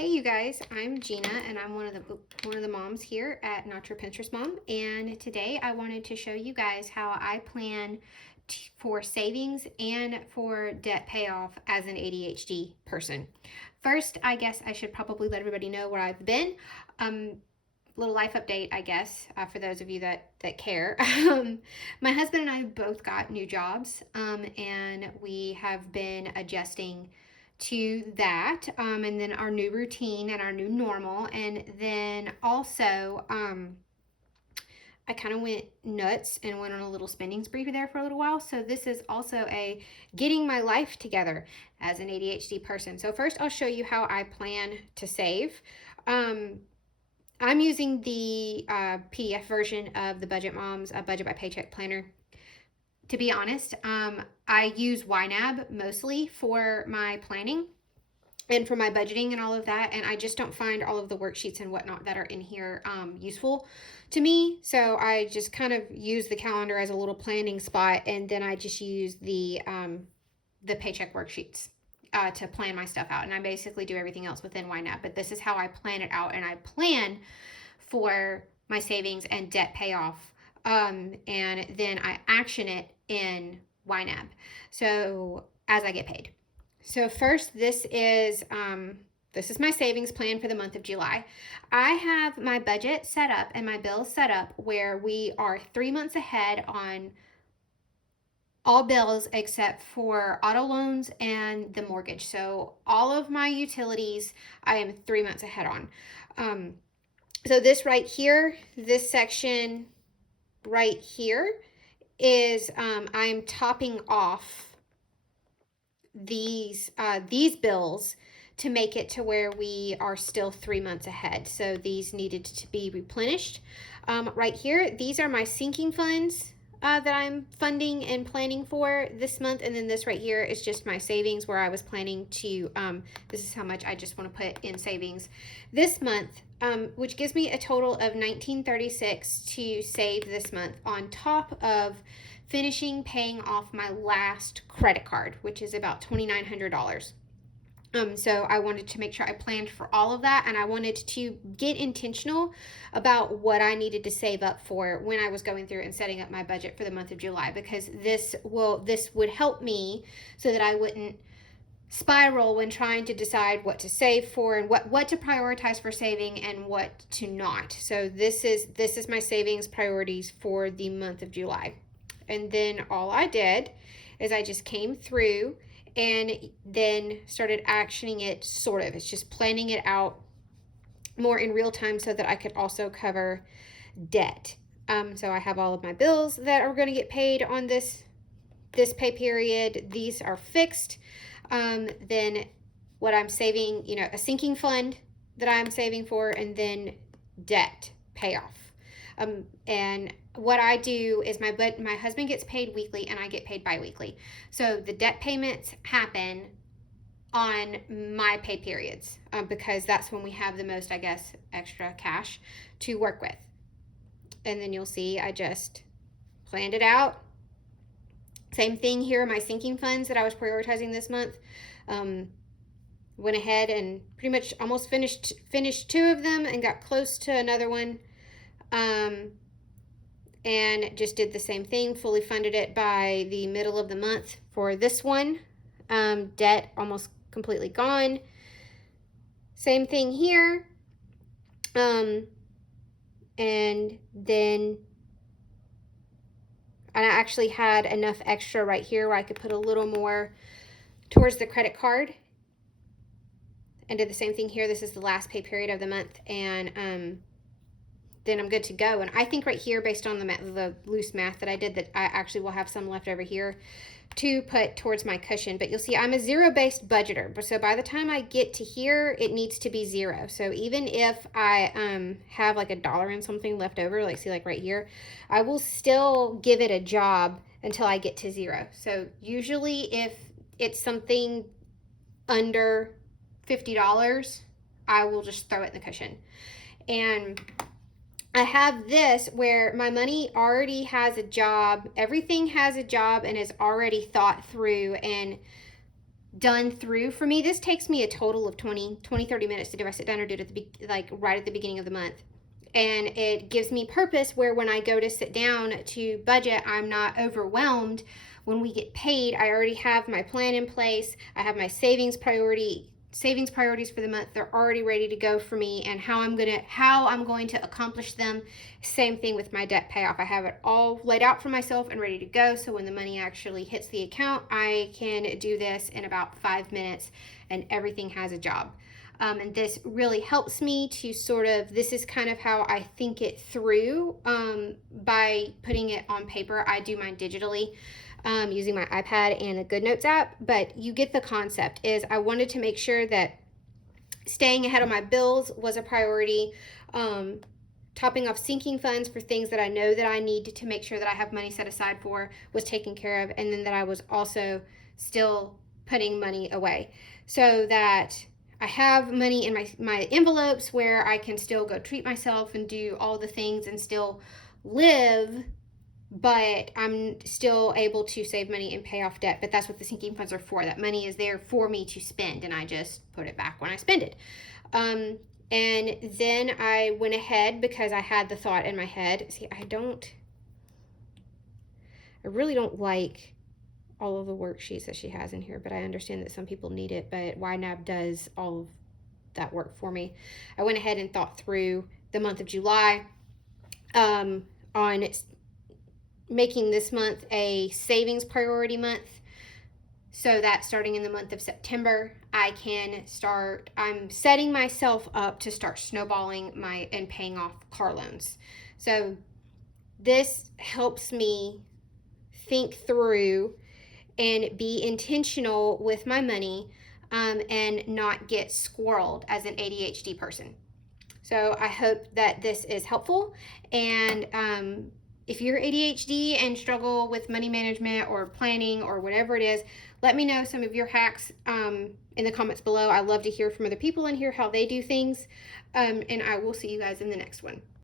Hey you guys, I'm Gina and I'm one of the moms here at Not Your Pinterest Mom, and today I wanted to show you guys how I plan for savings and for debt payoff as an ADHD person. First, I guess I should probably let everybody know where I've been. Little life update, I guess, for those of you that care. My husband and I both got new jobs, and we have been adjusting to that, and then our new routine and our new normal. And then also, I kind of went nuts and went on a little spending spree there for a little while. So this is also a getting my life together as an ADHD person. So first I'll show you how I plan to save. I'm using the PDF version of the Budget Moms Budget by Paycheck Planner. To be honest, I use YNAB mostly for my planning and for my budgeting and all of that, and I just don't find all of the worksheets and whatnot that are in here useful to me. So I just kind of use the calendar as a little planning spot, and then I just use the paycheck worksheets to plan my stuff out, and I basically do everything else within YNAB. But this is how I plan it out, and I plan for my savings and debt payoff, and then I action it in YNAB. So as I get paid. So first, this is my savings plan for the month of July. I have my budget set up and my bills set up where we are 3 months ahead on all bills except for auto loans and the mortgage. So all of my utilities I am 3 months ahead on. So this right here, this section right here is I'm topping off these bills to make it to where we are still 3 months ahead. So these needed to be replenished. Right here, these are my sinking funds that I'm funding and planning for this month, and then this right here is just my savings where I was planning to, this is how much I just want to put in savings this month, which gives me a total of $19.36 to save this month on top of finishing paying off my last credit card, which is about $2,900. So I wanted to make sure I planned for all of that, and I wanted to get intentional about what I needed to save up for when I was going through and setting up my budget for the month of July, because this would help me so that I wouldn't spiral when trying to decide what to save for and what to prioritize for saving and what to not. So this is my savings priorities for the month of July. And then all I did is I just came through and then started actioning it, sort of. It's just planning it out more in real time so that I could also cover debt. So I have all of my bills that are going to get paid on this pay period. These are fixed. Then what I'm saving, a sinking fund that I'm saving for, and then debt payoff. And what I do is my husband gets paid weekly and I get paid bi-weekly. So the debt payments happen on my pay periods, because that's when we have the most, I guess, extra cash to work with. And then you'll see I just planned it out. Same thing here, my sinking funds that I was prioritizing this month. Went ahead and pretty much almost finished 2 of them and got close to another one. And just did the same thing, fully funded it by the middle of the month for this one. Debt almost completely gone. Same thing here. And then I actually had enough extra right here where I could put a little more towards the credit card. And did the same thing here. This is the last pay period of the month, and then I'm good to go. And I think right here, based on the loose math that I did, that I actually will have some left over here to put towards my cushion. But you'll see I'm a zero-based budgeter. So by the time I get to here, it needs to be zero. So even if I have like $1 and something left over, like see like right here, I will still give it a job until I get to zero. So usually if it's something under $50, I will just throw it in the cushion. And I have this where my money already has a job. Everything has a job and is already thought through, and done through. For me, this takes me a total of 30 minutes to do. I sit down and do it at the right at the beginning of the month. And it gives me purpose where when I go to sit down to budget, I'm not overwhelmed. When we get paid, I already have my plan in place. I have my savings priorities for the month. They're already ready to go for me, and how I'm going to accomplish them. Same thing with my debt payoff. I have it all laid out for myself and ready to go, so when the money actually hits the account, I can do this in about 5 minutes and everything has a job. And this really helps me to this is kind of how I think it through, by putting it on paper. I do mine digitally, using my iPad and a GoodNotes app, but you get the concept. Is I wanted to make sure that staying ahead of my bills was a priority, topping off sinking funds for things that I know that I need to make sure that I have money set aside for was taken care of, and then that I was also still putting money away so that I have money in my envelopes where I can still go treat myself and do all the things and still live, but I'm still able to save money and pay off debt. But that's what the sinking funds are for. That money is there for me to spend, and I just put it back when I spend it. And then I went ahead because I had the thought in my head. See, I really don't like all of the worksheets that she has in here, but I understand that some people need it, but YNAB does all of that work for me. I went ahead and thought through the month of July, on making this month a savings priority month, so that starting in the month of September, I'm setting myself up to start snowballing and paying off car loans. So this helps me think through and be intentional with my money, and not get squirreled as an ADHD person. So I hope that this is helpful. And if you're ADHD and struggle with money management or planning or whatever it is, let me know some of your hacks in the comments below. I love to hear from other people in here how they do things. And I will see you guys in the next one.